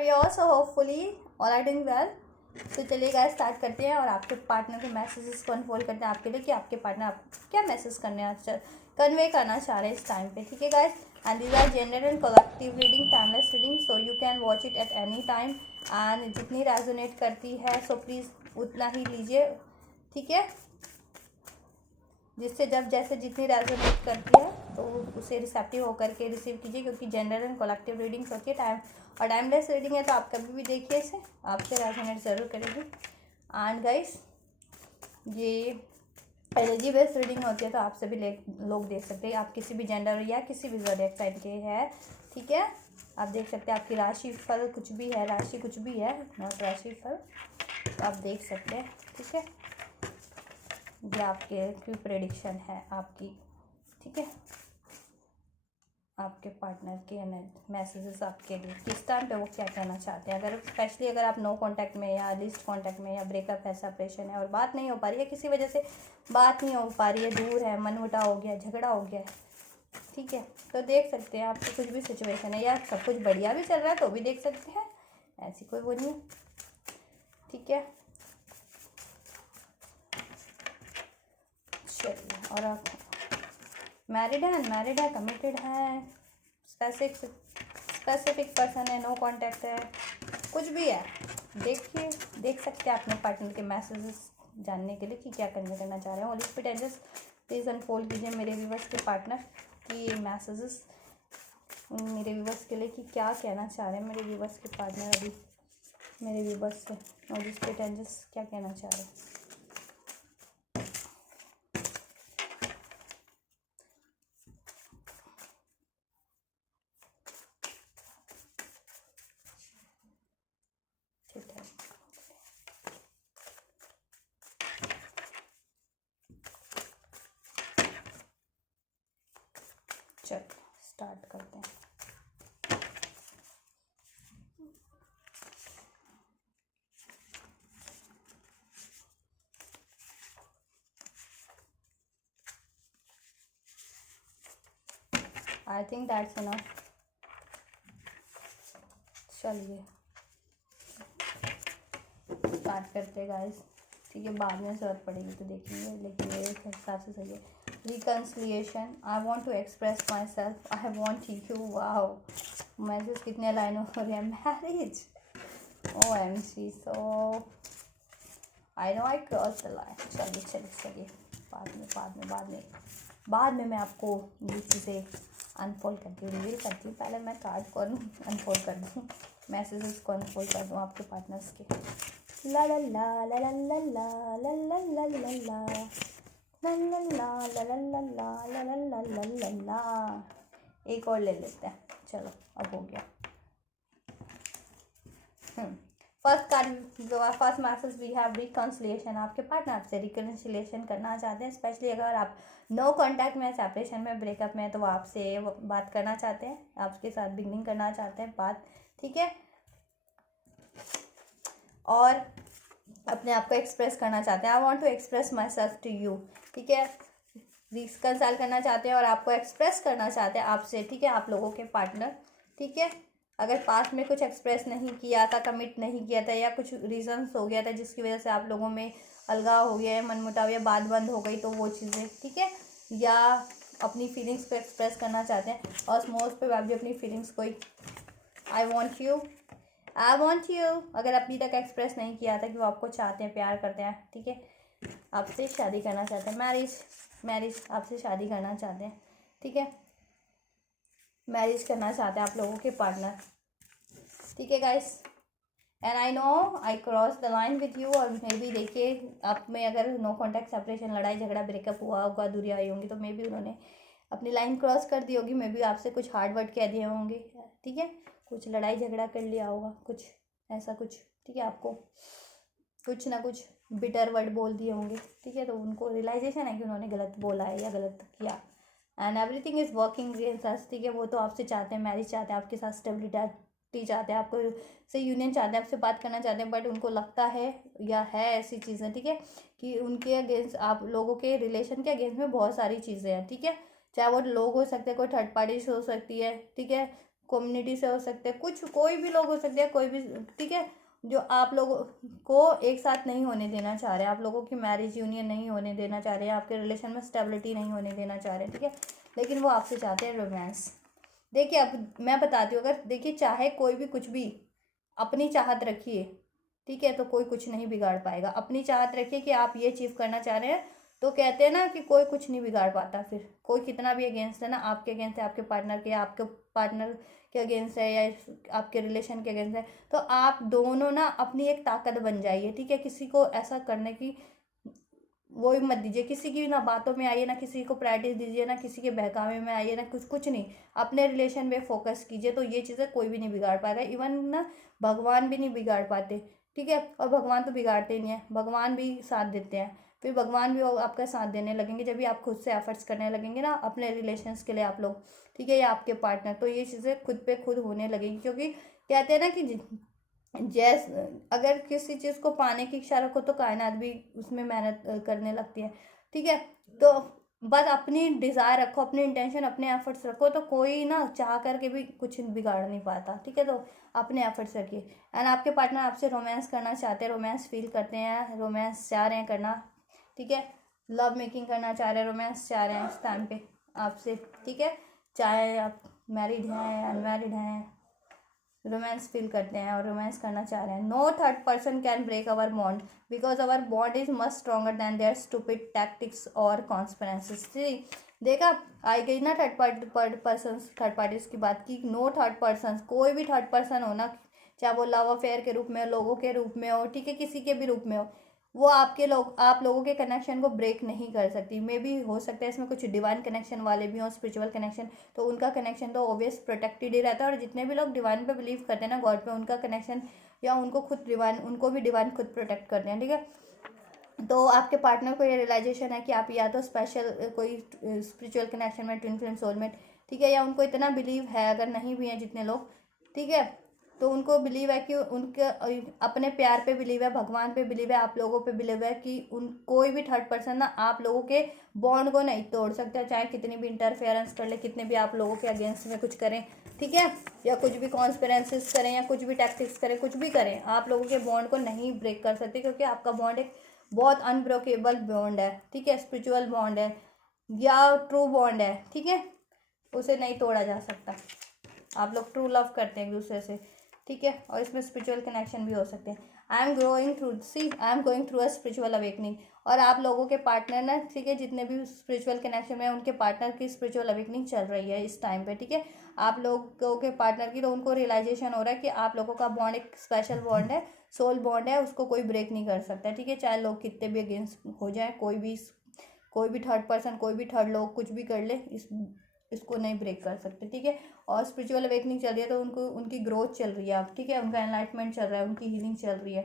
Yours hopefully all are doing well. तो चलिए guys start करते हैं और आपके पार्टनर के मैसेजेस को अनफोल्ड करते हैं आपके लिए कि आपके पार्टनर आपको क्या मैसेज कन्वे करना चाह रहे हैं इस टाइम पे। ठीक है guys, and these are general and collective reading, timeless reading, so you can watch it at any time and जितनी रेजोनेट करती है सो प्लीज़ उतना ही लीजिए। ठीक है, जिससे जब जैसे जितनी रेजोनेट करती है तो उसे रिसेप्टिव होकर के रिसीव कीजिए, क्योंकि जनरल एंड कलेक्टिव रीडिंग्स होती है और टाइमलेस रीडिंग है, तो आप कभी भी देखिए इसे, आपसे रेजोनेट ज़रूर करेगी। एंड गाइस, ये एनर्जी बेस्ड रीडिंग होती है, तो आप सभी लोग देख सकते हैं, आप किसी भी जेंडर या किसी भी ज़ोडिएक साइन के हैं। ठीक है, आप देख सकते हैं आपकी राशि फल कुछ भी है, राशि कुछ भी है, नॉट राशि फल, तो आप देख सकते हैं। ठीक है, ये आपके की प्रेडिक्शन है आपकी। ठीक है, आपके पार्टनर के मैसेजेस आपके लिए किस टाइम पे वो क्या कहना चाहते हैं। अगर स्पेशली अगर आप नो कांटेक्ट में या लिस्ट कांटेक्ट में या ब्रेकअप है, सेपरेशन है और बात नहीं हो पा रही है, किसी वजह से बात नहीं हो पा रही है, दूर है, मनमुटाव हो गया, झगड़ा हो गया है। ठीक है, तो देख सकते हैं आपको कुछ भी सिचुएशन है या सब कुछ बढ़िया भी चल रहा है तो भी देख सकते हैं, ऐसी कोई वो नहीं है। ठीक है, चलिए, और आप मैरिड है, अनमैरिड है, कमिटेड है, स्पेसिफिक पर्सन है, नो कांटेक्ट है, कुछ भी है, देखिए, देख सकते हैं अपने पार्टनर के मैसेजेस जानने के लिए कि क्या कन्वे करना चाह रहे हैं। Holy spirit angels please unfold कीजिए मेरे व्यूअर्स के पार्टनर की मैसेजेस मेरे व्यूअर्स के लिए कि क्या कहना चाह रहे हैं मेरे व्यूअर्स के पार्टनर अभी मेरे व्यूअर्स से। होली स्पिरिट एंजल्स क्या कहना चाह रहे हैं। ठीक है, चलिए स्टार्ट करते हैं। I think that's enough. चलिए स्टार्ट करते हैं गाइस। ठीक है, बाद में ज़रूरत पड़ेगी तो देखेंगे, लेकिन मेरे हिसाब से सही है। Reconciliation, I want to express myself, I want you, wow, message कितने लाइन हो रहे हैं। Marriage, O M C, so I know I cross the line. चलिए चलिए चलिए, बाद में मैं आपको ये चीज़ें अनफोल्ड करती हूँ, रिवील करती हूँ। पहले मैं कार्ड को अनफोल्ड कर दूँ, मैसेजेस को अनफोल्ड कर दूँ आपके पार्टनर्स के। ला ला ला ला ला ला ला ला ला ला ला ला ला। एक और ले लेते हैं, चलो अब हो गया। First message we have reconciliation. आपके पार्टनर आपसे रिकन्सिलिएशन करना चाहते हैं, स्पेशली अगर आप नो कांटेक्ट में, सेपरेशन में, ब्रेकअप में, तो वो आपसे बात करना चाहते हैं, आपके साथ बिगनिंग करना चाहते हैं बात। ठीक है, और अपने आप को एक्सप्रेस करना चाहते हैं। I want to express myself to you. ठीक है, रिकंसाइल करना चाहते हैं और आपको एक्सप्रेस करना चाहते हैं आपसे। ठीक है, आप लोगों के पार्टनर। ठीक है, अगर पास्ट में कुछ एक्सप्रेस नहीं किया था, कमिट नहीं किया था, या कुछ रीजंस हो गया था जिसकी वजह से आप लोगों में अलगाव हो गया है, मनमुटाव या बात बंद हो गई, तो वो चीज़ें। ठीक है, या अपनी फीलिंग्स को एक्सप्रेस करना चाहते हैं और स्मोज पे भी अपनी फीलिंग्स को आई want you, I want you अगर अभी तक एक्सप्रेस नहीं किया था कि वो आपको चाहते हैं, प्यार करते हैं। ठीक है, आपसे शादी करना चाहते हैं, मैरिज आपसे शादी करना चाहते हैं। ठीक है, मैरिज करना चाहते हैं आप लोगों के पार्टनर। ठीक है guys, and I know I cross the line with you. और मे बी देखिए, आप में अगर नो कॉन्टैक्ट, सेपरेशन, लड़ाई झगड़ा, ब्रेकअप हुआ होगा, दूरी आई होंगी, तो मे बी उन्होंने अपनी लाइन क्रॉस कर दी होगी, मे बी आपसे कुछ हार्ड वर्ड कह दिए होंगे। ठीक है, कुछ लड़ाई झगड़ा कर लिया होगा, कुछ ऐसा कुछ। ठीक है, आपको कुछ ना कुछ बिटर वर्ड बोल दिए होंगे। ठीक है, तो उनको रियलाइजेशन है कि उन्होंने गलत बोला है या गलत किया, and everything is working against us. ठीक है, वो तो आपसे चाहते हैं, मैरिज चाहते हैं, आपके साथ स्टेबिलिटी चाहते हैं, आपको से यूनियन चाहते हैं, आपसे बात करना चाहते हैं, बट उनको लगता है या है ऐसी चीज़ें। ठीक है, कि उनके अगेंस्ट, आप लोगों के रिलेशन के अगेंस्ट में बहुत सारी चीज़ें हैं। ठीक है, चाहे वो लोग हो सकते हैं, कोई थर्ड पार्टी हो सकती है। ठीक है, कम्युनिटी से हो सकते हैं, कुछ कोई भी लोग हो सकते हैं, कोई भी, ठीक है, जो आप लोगों को एक साथ नहीं होने देना चाह रहे हैं, आप लोगों की मैरिज यूनियन नहीं होने देना चाह रहे हैं, आपके रिलेशन में स्टेबिलिटी नहीं होने देना चाह रहे हैं, ठीक है, लेकिन वो आपसे चाहते हैं रोमांस। देखिए अब मैं बताती हूँ, अगर देखिए चाहे कोई भी कुछ भी, अपनी चाहत रखिए, ठीक है, तो कोई कुछ नहीं बिगाड़ पाएगा। अपनी चाहत रखिए कि आप ये अचीव करना चाह रहे हैं, तो कहते हैं ना कि कोई कुछ नहीं बिगाड़ पाता। फिर कोई कितना भी अगेंस्ट है ना, आपके अगेंस्ट है, आपके पार्टनर के, आपके पार्टनर के अगेंस्ट है, या आपके रिलेशन के अगेंस्ट है, तो आप दोनों ना अपनी एक ताकत बन जाइए, ठीक है। किसी को ऐसा करने की वो भी मत दीजिए, किसी की ना बातों में आइए, ना किसी को प्रैक्टिस दीजिए, ना किसी के बहकावे में आइए, ना कुछ नहीं, अपने रिलेशन में फोकस कीजिए, तो ये चीज़ें कोई भी नहीं बिगाड़ पाएगा। इवन ना भगवान भी नहीं बिगाड़ पाते, ठीक है, और भगवान तो बिगाड़ते नहीं है, भगवान भी साथ देते हैं। फिर भगवान भी आपका साथ देने लगेंगे जब भी आप खुद से एफर्ट्स करने लगेंगे ना अपने रिलेशंस के लिए, आप लोग, ठीक है, या आपके पार्टनर, तो ये चीज़ें खुद पे खुद होने लगेगी। क्योंकि कहते हैं ना कि जैस अगर किसी चीज़ को पाने की इच्छा रखो तो कायनात भी उसमें मेहनत करने लगती है, ठीक है। तो बस अपनी डिज़ायर रखो, अपनी इंटेंशन, अपने एफर्ट्स रखो, तो कोई ना चाह करके भी कुछ बिगाड़ नहीं पाता, ठीक है। तो अपने एफर्ट्स रखिए। एंड आपके पार्टनर आपसे रोमांस करना चाहते हैं, रोमांस फील करते हैं, रोमांस चाह रहे हैं करना, ठीक है, लव मेकिंग करना चाह रहे हैं, रोमांस चाह रहे हैं इस टाइम पे आपसे, ठीक है, चाहे आप मैरिड हैं, अनमैरिड हैं, रोमांस फील करते हैं और रोमांस करना चाह रहे हैं। No third person can break our bond because our bond is much stronger than their stupid tactics और कॉन्स्पिरेंसीज। देखा, आई गई ना थर्ड पार्टीज की बात की। नो थर्ड पर्सन, कोई भी थर्ड पर्सन हो ना, चाहे वो लव अफेयर के रूप में, लोगों के रूप में हो, ठीक है, किसी के भी रूप में हो, वो आप लोगों के कनेक्शन को ब्रेक नहीं कर सकती। मे भी हो सकता है इसमें कुछ डिवाइन कनेक्शन वाले भी हों, स्पिरिचुअल कनेक्शन, तो उनका कनेक्शन तो ऑब्वियस प्रोटेक्टेड ही रहता है। और जितने भी लोग डिवाइन पे बिलीव करते हैं ना, गॉड पे, उनका कनेक्शन या उनको खुद डिवाइन, उनको भी डिवाइन खुद प्रोटेक्ट करते हैं, ठीक है। तो आपके पार्टनर को ये रियलाइजेशन है कि आप या तो स्पेशल कोई स्पिरिचुअल कनेक्शन में, ट्विन फ्लेम, सोलमेट, ठीक है, या उनको इतना बिलीव है, अगर नहीं भी हैं जितने लोग, ठीक है, तो उनको बिलीव है कि उनके अपने प्यार पे बिलीव है, भगवान पे बिलीव है, आप लोगों पे बिलीव है कि उन कोई भी थर्ड पर्सन ना आप लोगों के बॉन्ड को नहीं तोड़ सकता, चाहे कितनी भी इंटरफेरेंस कर ले, कितने भी आप लोगों के अगेंस्ट में कुछ करें, ठीक है, या कुछ भी कॉन्स्पिरेंसीज करें, या कुछ भी टैक्टिक्स करें, कुछ भी करें, आप लोगों के बॉन्ड को नहीं ब्रेक कर सकते। क्योंकि आपका बॉन्ड एक बहुत अनब्रोकेबल बॉन्ड है, ठीक है, स्पिरिचुअल बॉन्ड है या ट्रू बॉन्ड है, ठीक है, उसे नहीं तोड़ा जा सकता। आप लोग ट्रू लव करते हैं एक दूसरे से, ठीक है, और इसमें स्पिरिचुअल कनेक्शन भी हो सकते हैं। I am going through a spiritual awakening. और आप लोगों के पार्टनर ना, ठीक है, जितने भी स्पिरिचुअल कनेक्शन में उनके पार्टनर की स्पिरिचुअल अवेकनिंग चल रही है इस टाइम पे, ठीक है। आप लोगों के पार्टनर की, तो उनको रियलाइजेशन हो रहा है कि आप लोगों का बॉन्ड एक स्पेशल बॉन्ड है, सोल बॉन्ड है, उसको कोई ब्रेक नहीं कर सकता, ठीक है, चाहे लोग कितने भी अगेंस्ट हो जाए, कोई भी थर्ड पर्सन, कोई भी थर्ड लोग कुछ भी कर ले, इसको नहीं ब्रेक कर सकते, ठीक है। और स्पिरिचुअल अवेकनिंग चल रही है, तो उनको उनकी ग्रोथ चल रही है, ठीक है, उनका एनलाइटमेंट चल रहा है, उनकी हीलिंग चल रही है।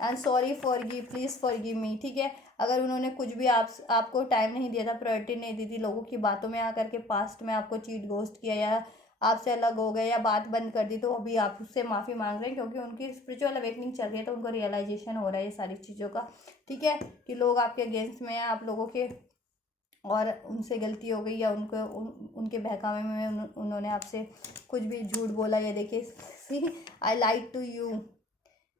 And sorry for give, please for give me, ठीक है। अगर उन्होंने कुछ भी आपको टाइम नहीं दिया था, प्रायोरिटी नहीं दी थी, लोगों की बातों में आकर के पास्ट में आपको चीट घोस्ट किया, या आपसे अलग हो गए, या बात बंद कर दी, तो अभी आप उससे माफ़ी मांग रहे हैं, क्योंकि उनकी स्पिरिचुअल अवेकनिंग चल रही है, तो उनको रियलाइजेशन हो रहा है ये सारी चीज़ों का, ठीक है, कि लोग आपके अगेंस्ट में हैं, आप लोगों के, और उनसे गलती हो गई, या उनके बहकावे में उन्होंने आपसे कुछ भी झूठ बोला, या देखिए, see I like to you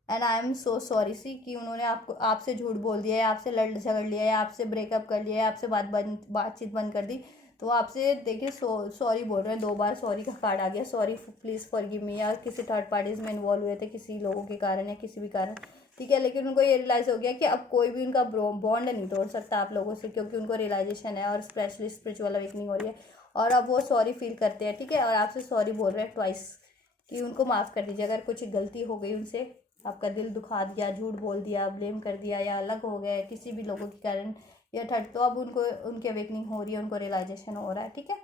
and I am so sorry, see कि उन्होंने आपसे झूठ बोल दिया है, आपसे लड़ झगड़ लिया है, आपसे ब्रेकअप कर लिया है, आपसे बातचीत बंद कर दी, तो आपसे देखिए सॉरी बोल रहे हैं, 2 बार सॉरी का कार्ड आ गया, सॉरी प्लीज़ फॉरगिव मी, या किसी थर्ड पार्टीज में इन्वॉल्व हुए थे किसी लोगों के कारण या किसी भी कारण, ठीक है, लेकिन उनको ये रियलाइज़ हो गया कि अब कोई भी उनका बॉन्ड नहीं तोड़ सकता आप लोगों से, क्योंकि उनको रियलाइजेशन है, और स्पेशली स्पिरिचुअल अवेकनिंग हो रही है, और अब वो सॉरी फील करते हैं, ठीक है, और आपसे सॉरी बोल रहे हैं ट्वाइस, कि उनको माफ़ कर दीजिए अगर कुछ गलती हो गई उनसे, आपका दिल दुखा दिया, झूठ बोल दिया, ब्लेम कर दिया, या अलग हो गए किसी भी लोगों के कारण, या थर्ड, तो अब उनको उनकी अवेकनिंग हो रही है, उनको रियलाइजेशन हो रहा है, ठीक है,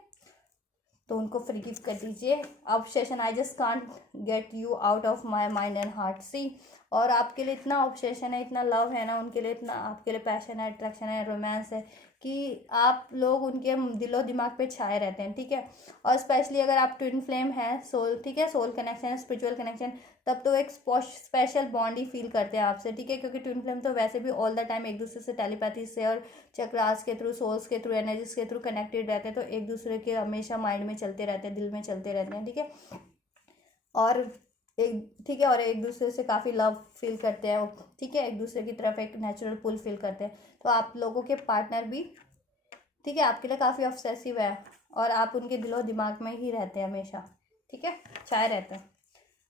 तो उनको फॉरगिव कर दीजिए। Obsession, I just can't get you out of my mind and heart, see, और आपके लिए इतना ऑब्सेशन है, इतना लव है ना उनके लिए, इतना आपके लिए पैशन है, अट्रैक्शन है, रोमांस है, कि आप लोग उनके दिलो दिमाग पे छाए रहते हैं, ठीक है। और स्पेशली अगर आप ट्विन फ्लेम हैं, सोल, ठीक है, सोल कनेक्शन, स्पिरिचुअल कनेक्शन, तब तो एक स्पेशल बॉन्ड ही फील करते हैं आपसे, ठीक है। क्योंकि ट्विन फ्लेम तो वैसे भी ऑल द टाइम एक दूसरे से टेलीपैथी से और चक्रास के थ्रू, सोल्स के थ्रू, एनर्जीज के थ्रू कनेक्टेड रहते हैं, तो एक दूसरे के हमेशा माइंड में चलते रहते हैं, दिल में चलते रहते हैं, ठीक है। और ठीक है, और एक दूसरे से काफ़ी लव फील करते हैं, ठीक है, एक दूसरे की तरफ एक नेचुरल पुल फील करते हैं। तो आप लोगों के पार्टनर भी, ठीक है, आपके लिए काफ़ी ऑब्सेसिव है और आप उनके दिलो दिमाग में ही रहते हैं हमेशा, ठीक है, चाहे रहते हैं।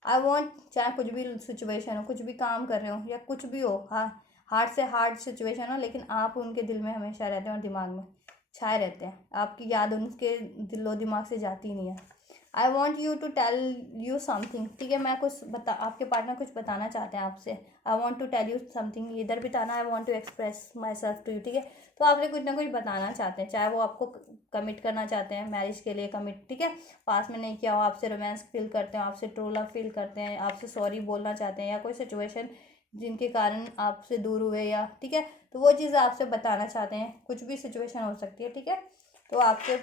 आई वॉन्ट, चाहे कुछ भी सिचुएशन हो, कुछ भी काम कर रहे हो या कुछ भी हो, हाँ, हार्ड से हार्ड सिचुएशन हो, लेकिन आप उनके दिल में हमेशा रहते हैं और दिमाग में छाए रहते हैं। आपकी याद उनके दिलो दिमाग से जाती नहीं है। I want you to tell you something, ठीक है, मैं कुछ आपके पार्टनर कुछ बताना चाहते हैं आपसे। I want to tell you something, इधर भी बताना, I want to express myself to you, ठीक है। तो आपसे कुछ ना कुछ बताना चाहते हैं, चाहे वो आपको कमिट करना चाहते हैं, मैरिज के लिए कमिट, ठीक है, पास में नहीं किया हो, आपसे रोमांस फील करते हैं, आपसे ट्रू लव फील करते हैं, आपसे सॉरी बोलना चाहते हैं, या कोई सिचुएशन जिनके कारण आपसे दूर हुए, या ठीक है, तो वो चीज़ आपसे बताना चाहते हैं, कुछ भी सिचुएशन हो सकती है, ठीक है। तो आपसे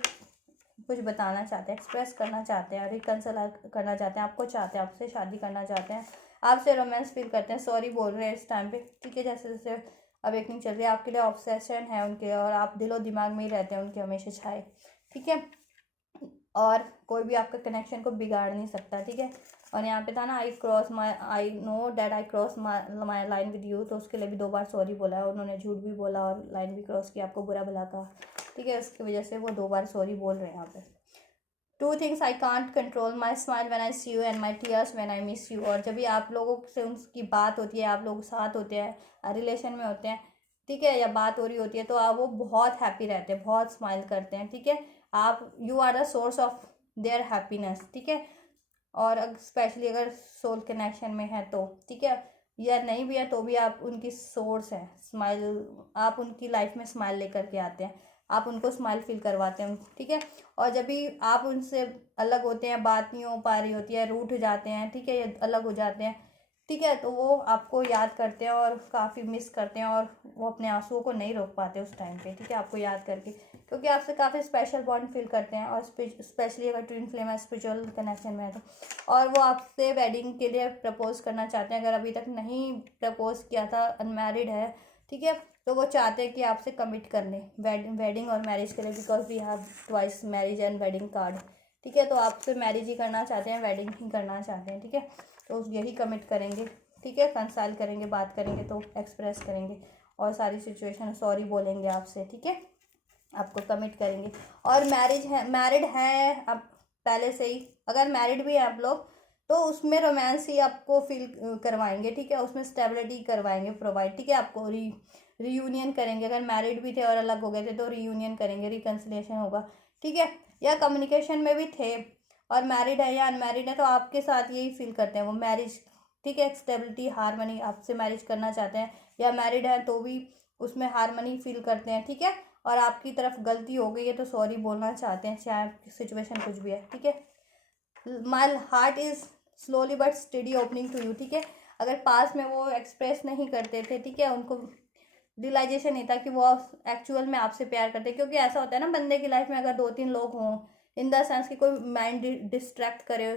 कुछ बताना चाहते हैं, एक्सप्रेस करना चाहते हैं, रिकंसिल करना चाहते हैं, आपको चाहते हैं, आपसे शादी करना चाहते हैं, आपसे रोमांस फील करते हैं, सॉरी बोल रहे हैं इस टाइम पे, ठीक है। जैसे जैसे अवेकनिंग चल रही है, आपके लिए ऑब्सेशन है उनके, और आप दिलो दिमाग में ही रहते हैं उनके हमेशा छाए, ठीक है। और कोई भी आपका कनेक्शन को बिगाड़ नहीं सकता, ठीक है। और यहाँ पे था ना, I know that I cross my line with you, तो उसके लिए भी 2 बार सॉरी बोला है उन्होंने, झूठ भी बोला और लाइन भी क्रॉस की, आपको बुरा भला कहा, ठीक है। उसकी वजह से वो 2 बार सॉरी बोल रहे हैं यहाँ पे। 2 things I can't control, my smile when I see you and my tears when I miss you. और जब भी आप लोगों से उनकी बात होती है, आप लोग साथ होते हैं, रिलेशन में होते हैं, ठीक है, या बात हो रही होती है, तो आप वो बहुत हैप्पी रहते हैं, बहुत स्माइल करते हैं, ठीक है। आप, you are the source of their happiness, ठीक है। और स्पेशली अगर सोल कनेक्शन में है तो, ठीक है, या नहीं भी है तो भी आप उनकी सोर्स है, स्माइल, आप उनकी लाइफ में स्माइल लेकर के आते हैं, आप उनको स्माइल फील करवाते हैं, ठीक है। और जब भी आप उनसे अलग होते हैं, बात नहीं हो पा रही होती है, रूठ जाते हैं, ठीक है, या अलग हो जाते हैं, ठीक है, तो वो आपको याद करते हैं और काफ़ी मिस करते हैं, और वो अपने आंसुओं को नहीं रोक पाते उस टाइम पे, ठीक है, आपको याद करके, क्योंकि आपसे काफ़ी स्पेशल बॉन्ड फील करते हैं। और स्पेशली अगर ट्विन फ्लेम है, स्पिरिचुअल कनेक्शन में है तो, और वो आपसे वेडिंग के लिए प्रपोज करना चाहते हैं, अगर अभी तक नहीं प्रपोज किया था, अनमैरिड है, ठीक है, तो वो चाहते हैं कि आपसे कमिट कर लें वेडिंग और मैरिज के लिए, because we have twice marriage and wedding card, ठीक है। तो आपसे मैरिज ही करना चाहते हैं, वेडिंग ही करना चाहते हैं, ठीक है। तो यही कमिट करेंगे, ठीक है, कंसल्ट करेंगे, बात करेंगे, तो एक्सप्रेस करेंगे और सारी सिचुएशन सॉरी बोलेंगे आपसे, ठीक है, आपको कमिट करेंगे। और मैरिड है अब पहले से ही, अगर मैरिड भी है आप लोग, तो उसमें रोमांस ही आपको फील करवाएंगे, ठीक है, उसमें स्टेबिलिटी करवाएंगे प्रोवाइड, ठीक है, आपको रीयूनियन करेंगे। अगर मैरिड भी थे और अलग हो गए थे तो रीयूनियन करेंगे, रिकन्सिलिएशन होगा, ठीक है। या कम्युनिकेशन में भी थे और मैरिड है या अनमैरिड है, तो आपके साथ यही फील करते हैं वो मैरिज, ठीक है, स्टेबिलिटी, हारमनी, आपसे मैरिज करना चाहते हैं, या मैरिड है तो भी उसमें हारमनी फील करते हैं, ठीक है। और आपकी तरफ गलती हो गई है तो सॉरी बोलना चाहते हैं, चाहे सिचुएशन कुछ भी है, ठीक है। My heart is slowly but steady opening to you, ठीक है। अगर पास में वो एक्सप्रेस नहीं करते थे, ठीक है, उनको रियलाइजेशन नहीं था कि वो एक्चुअल में आपसे प्यार करते, क्योंकि ऐसा होता है ना, बंदे की लाइफ में अगर 2-3 लोग हों, इन द सेंस कि कोई माइंड डिस्ट्रैक्ट करे,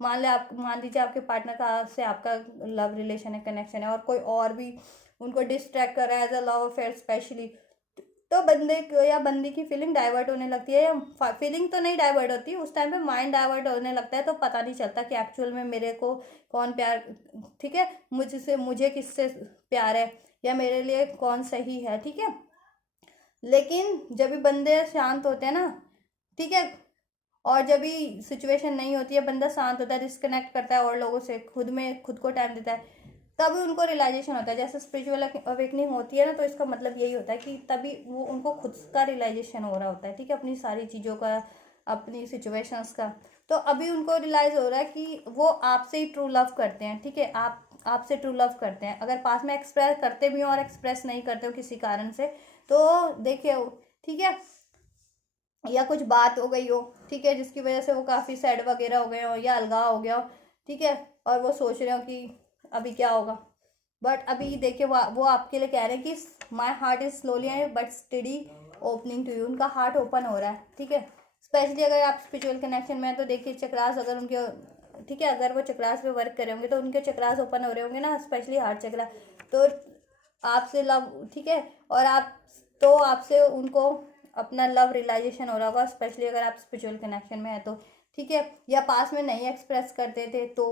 मान लीजिए आपके पार्टनर का से आपका लव रिलेशन है, कनेक्शन है, और कोई और भी उनको डिस्ट्रैक्ट कर रहा है as a love affair specially, तो बंदे को या बंदी की फीलिंग डाइवर्ट होने लगती है, या फीलिंग तो नहीं डाइवर्ट होती उस टाइम पे, माइंड डाइवर्ट होने लगता है, तो पता नहीं चलता कि एक्चुअल में मेरे को कौन प्यार, ठीक है, मुझे किससे प्यार है, या मेरे लिए कौन सही है, ठीक है। लेकिन जब भी बंदे शांत होते हैं ना, ठीक है, और जब भी सिचुएशन नहीं होती है, बंदा शांत होता है, डिस्कनेक्ट करता है और लोगों से, खुद को टाइम देता है, तभी उनको रियलाइजेशन होता है। जैसे स्पिरिचुअल अवेकनिंग होती है ना, तो इसका मतलब यही होता है कि तभी वो उनको खुद का रियलाइजेशन हो रहा होता है, ठीक है, अपनी सारी चीज़ों का, अपनी सिचुएशंस का। तो अभी उनको रियलाइज़ हो रहा है कि वो आपसे ही ट्रू लव करते हैं, ठीक है, आपसे ट्रू लव करते हैं। अगर पास में एक्सप्रेस करते भी हो और एक्सप्रेस नहीं करते हो किसी कारण से, तो देखिए, ठीक है, या कुछ बात हो गई हो, ठीक है, जिसकी वजह से वो काफ़ी सैड वगैरह हो गए हो, या अलगाव हो गया हो, ठीक है, और वो सोच रहे हो कि अभी क्या होगा, बट अभी देखिए वो आपके लिए कह रहे हैं कि my heart is slowly but steady opening to you, उनका हार्ट ओपन हो रहा है, ठीक है। स्पेशली अगर आप स्पिरिचुअल कनेक्शन में हैं तो देखिए चक्रास अगर उनके, ठीक है, अगर वो चक्रास पे वर्क कर रहे होंगे तो उनके चक्रास ओपन हो रहे होंगे ना, स्पेशली हार्ट चक्रा, तो आपसे लव, ठीक है, और आपसे उनको अपना लव रियलाइजेशन हो रहा होगा, स्पेशली अगर आप स्पिरिचुअल कनेक्शन में है तो, ठीक है। या पास में नहीं एक्सप्रेस करते थे तो,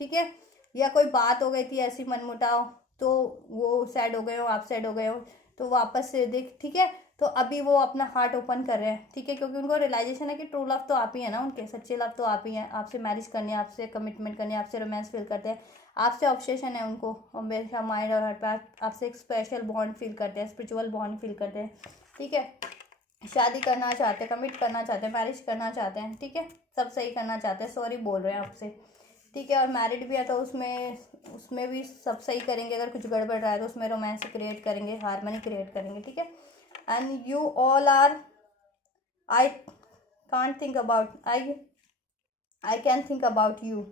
ठीक है, या कोई बात हो गई थी ऐसी मनमुटाव, तो वो सैड हो गए हो, आप सैड हो गए हो, तो वापस से देख, ठीक है, तो अभी वो अपना हार्ट ओपन कर रहे हैं, ठीक है, क्योंकि उनको रियलाइजेशन है कि ट्रू लव तो आप ही है ना, उनके सच्चे लव तो आप ही हैं, आपसे मैरिज करनी है, आपसे कमिटमेंट करनी है, आपसे रोमांस फील करते हैं, आपसे ऑब्सेशन है उनको हमेशा माइंड और हार्ट पे, आपसे एक स्पेशल बॉन्ड फील करते हैं, स्पिरिचुअल बॉन्ड फील करते हैं, ठीक है। शादी करना चाहते हैं, कमिट करना चाहते हैं, मैरिज करना चाहते हैं, ठीक है, सब सही करना चाहते हैं, सॉरी बोल रहे हैं आपसे, ठीक है। और मैरिड भी है तो उसमें भी सब सही करेंगे, अगर कुछ गड़बड़ रहा है तो उसमें रोमांस क्रिएट करेंगे, हार्मनी क्रिएट करेंगे, ठीक है। And you all are, I can't think about, I can think about you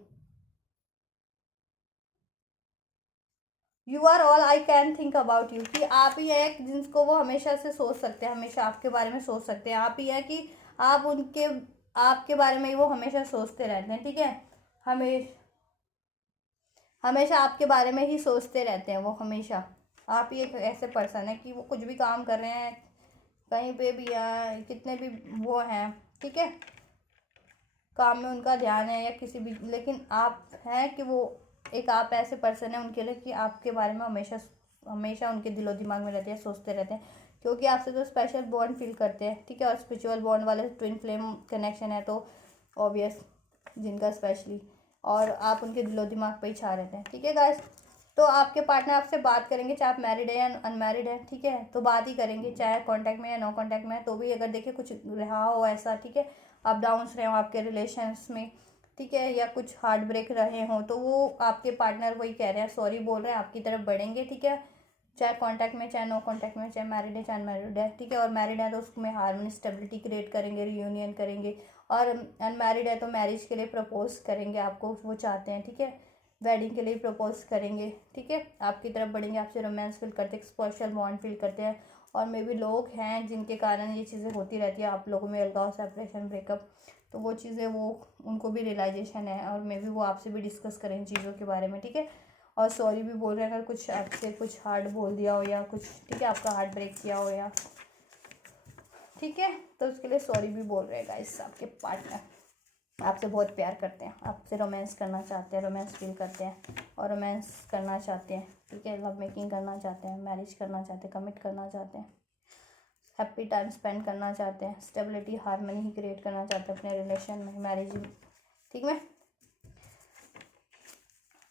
are all I can think about you, कि आप ही हैं जिनको वो हमेशा से सोच सकते हैं, हमेशा आपके बारे में सोच सकते हैं, आप ही हैं कि आप आपके बारे में ही वो हमेशा सोचते रहते हैं, ठीक है। हमेशा आपके बारे में ही सोचते रहते हैं वो, हमेशा आप ही एक ऐसे पर्सन है कि वो कुछ भी काम कर रहे हैं, कहीं पे भी हैं, कितने भी वो हैं, ठीक है, काम में उनका ध्यान है या किसी भी, लेकिन आप हैं कि वो एक आप ऐसे पर्सन है उनके लिए कि आपके बारे में हमेशा हमेशा उनके दिलो दिमाग में रहते हैं, सोचते रहते हैं, क्योंकि आपसे तो स्पेशल बॉन्ड फील करते हैं, ठीक है। और स्पिरिचुअल बॉन्ड वाले ट्विन फ्लेम कनेक्शन है तो ऑब्वियस जिनका स्पेशली, और आप उनके दिलो दिमाग पे ही छा रहते हैं, ठीक है गाइस। तो आपके पार्टनर आपसे बात करेंगे, चाहे आप मैरिड है या अनमैरिड है, ठीक है, तो बात ही करेंगे, चाहे कांटेक्ट में या नो कांटेक्ट में है तो भी, अगर देखिए कुछ रहा हो ऐसा, ठीक है, अप डाउन्स रहे हो आपके रिलेशंस में, ठीक है, या कुछ हार्ट ब्रेक रहे हों, तो वो आपके पार्टनर वही कह रहे हैं, सॉरी बोल रहे हैं, आपकी तरफ बढ़ेंगे, ठीक है, चाहे कांटेक्ट में, चाहे नो कांटेक्ट में, चाहे मैरिड है चाहे अनमैरिड है, ठीक है। और मैरिड है तो उसमें हार्मनी स्टेबिलिटी क्रिएट करेंगे, रियूनियन करेंगे, और अनमैरिड है तो मैरिज के लिए प्रपोज करेंगे, आपको वो चाहते हैं, ठीक है, वेडिंग के लिए प्रपोज करेंगे, ठीक है, आपकी तरफ बढ़ेंगे, आपसे रोमांस फील करते हैं, स्पेशल बॉन्ड फील करते हैं। और मे भी लोग हैं जिनके कारण ये चीज़ें होती रहती है आप लोगों में, अलगाव, सेपरेशन, ब्रेकअप, तो वो चीज़ें वो उनको भी रियलाइजेशन है, और मे बी वो आपसे भी डिस्कस करें इन चीज़ों के बारे में, ठीक है। और सॉरी भी बोल रहे हैं अगर कुछ आपसे कुछ हार्ड बोल दिया हो या कुछ, ठीक है, आपका हार्ट ब्रेक किया हो या, ठीक है, तो उसके लिए सॉरी भी बोल रहे हैं गाइस। आपके पार्टनर आपसे बहुत प्यार करते हैं, आपसे रोमांस करना चाहते हैं, रोमांस फील करते हैं और रोमांस करना चाहते हैं, ठीक है, लव मेकिंग करना चाहते हैं, मैरिज करना चाहते हैं, कमिट करना चाहते हैं, हैप्पी टाइम स्पेंड करना चाहते हैं, स्टेबिलिटी हार्मनी ही क्रिएट करना चाहते हैं अपने रिलेशन में, मैरिज में, ठीक है।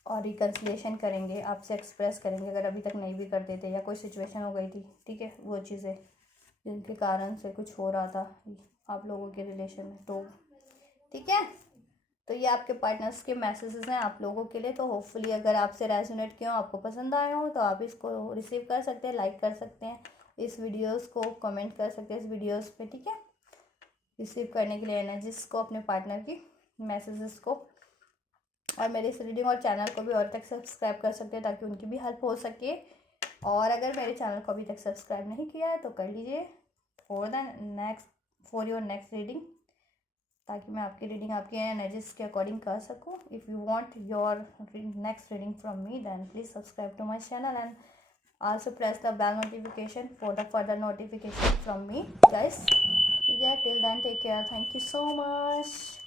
और रिकन्सिलेशन करेंगे, आपसे एक्सप्रेस करेंगे अगर अभी तक नहीं भी करते थे या कोई सिचुएशन हो गई थी, ठीक है, वो चीज़ें जिनके कारण से कुछ हो रहा था आप लोगों के रिलेशन में, तो ठीक है। तो ये आपके पार्टनर्स के मैसेजेस हैं आप लोगों के लिए। तो होपफुली अगर आपसे रेजोनेट किया हो, आपको पसंद आए हो, तो आप इसको रिसीव कर सकते हैं, लाइक कर सकते हैं इस वीडियोस को, कमेंट कर सकते हैं इस वीडियोस पे, ठीक है, रिसीव करने के लिए एनर्जीज को, अपने पार्टनर की मैसेजेस को। और मेरे इस रीडिंग और चैनल को भी और तक सब्सक्राइब कर सकते हैं ताकि उनकी भी हेल्प हो सके। और अगर मेरे चैनल को अभी तक सब्सक्राइब नहीं किया है तो कर लीजिए फॉर योर नेक्स्ट रीडिंग, ताकि मैं आपकी रीडिंग आपके एनर्जीज के अकॉर्डिंग कर सकूँ। If you want your next reading from me then please subscribe to my channel and also press the bell notification for the further notification from me guys, ठीक है। Till then take care, thank you so much.